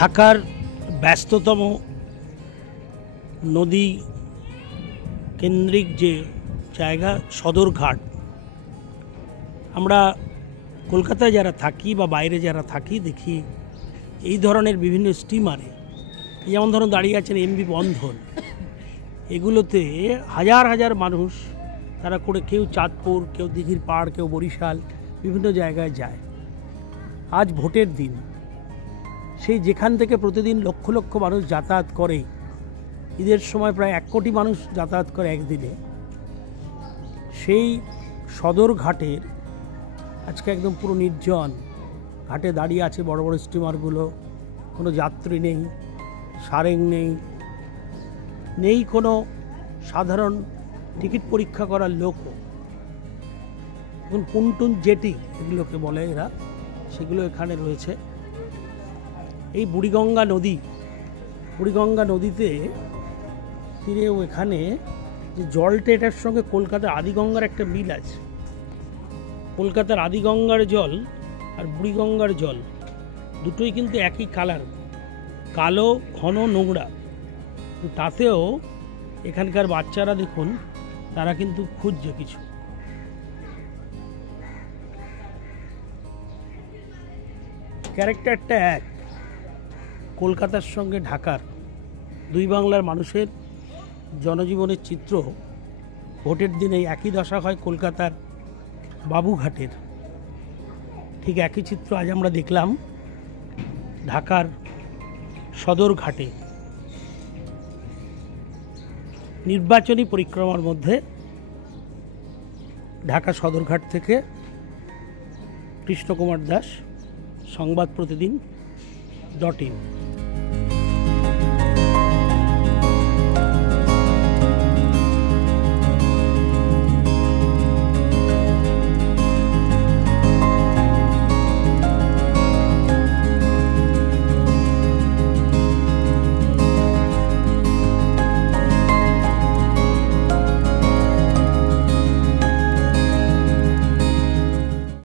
ঢাকার ব্যস্ততম নদী কেন্দ্রিক যে জায়গা সদরঘাট। আমরা কলকাতায় যারা থাকি বা বাইরে যারা থাকি দেখি এই ধরনের বিভিন্ন স্টিমারে, যেমন ধরুন দাঁড়িয়ে আছেন এমবি বন্ধন, এগুলোতে হাজার হাজার মানুষ তারা করে কেউ চাঁদপুর, কেউ দিঘির পাড়, কেউ বরিশাল, বিভিন্ন জায়গায় যায়। আজ ভোটের দিন, সেই যেখান থেকে প্রতিদিন লক্ষ লক্ষ মানুষ যাতায়াত করে, ঈদের সময় প্রায় 1 কোটি মানুষ যাতায়াত করে একদিনে, সেই সদরঘাটের আজকে একদম পুরো নির্জন। ঘাটে দাঁড়িয়ে আছে বড় বড় স্টিমারগুলো, কোনো যাত্রী নেই, সারেং নেই কোনো সাধারণ টিকিট পরীক্ষা করার লোকও। এখন পুনটুন জেটি এগুলোকে বলে এরা, সেগুলো এখানে রয়েছে। এই বুড়িগঙ্গা নদীতে তীরেও এখানে যে জলটা, এটার সঙ্গে কলকাতার আদিগঙ্গার একটা মিল আছে। কলকাতার আদিগঙ্গার জল আর বুড়িগঙ্গার জল দুটোই কিন্তু একই কালার, কালো ঘন নোংরা। তাতেও এখানকার বাচ্চারা দেখুন, তারা কিন্তু খুঁজছে কিছু। ক্যারেক্টারটা এক, কলকাতার সঙ্গে ঢাকার, দুই বাংলার মানুষের জনজীবনের চিত্র ভোটের দিনে একই দশা হয় কলকাতার বাবুঘাটের। ঠিক একই চিত্র আজ আমরা দেখলাম ঢাকার সদরঘাটে। নির্বাচনী পরিক্রমার মধ্যে ঢাকা সদরঘাট থেকে কৃষ্ণকুমার দাস, সংবাদ প্রতিদিন .in।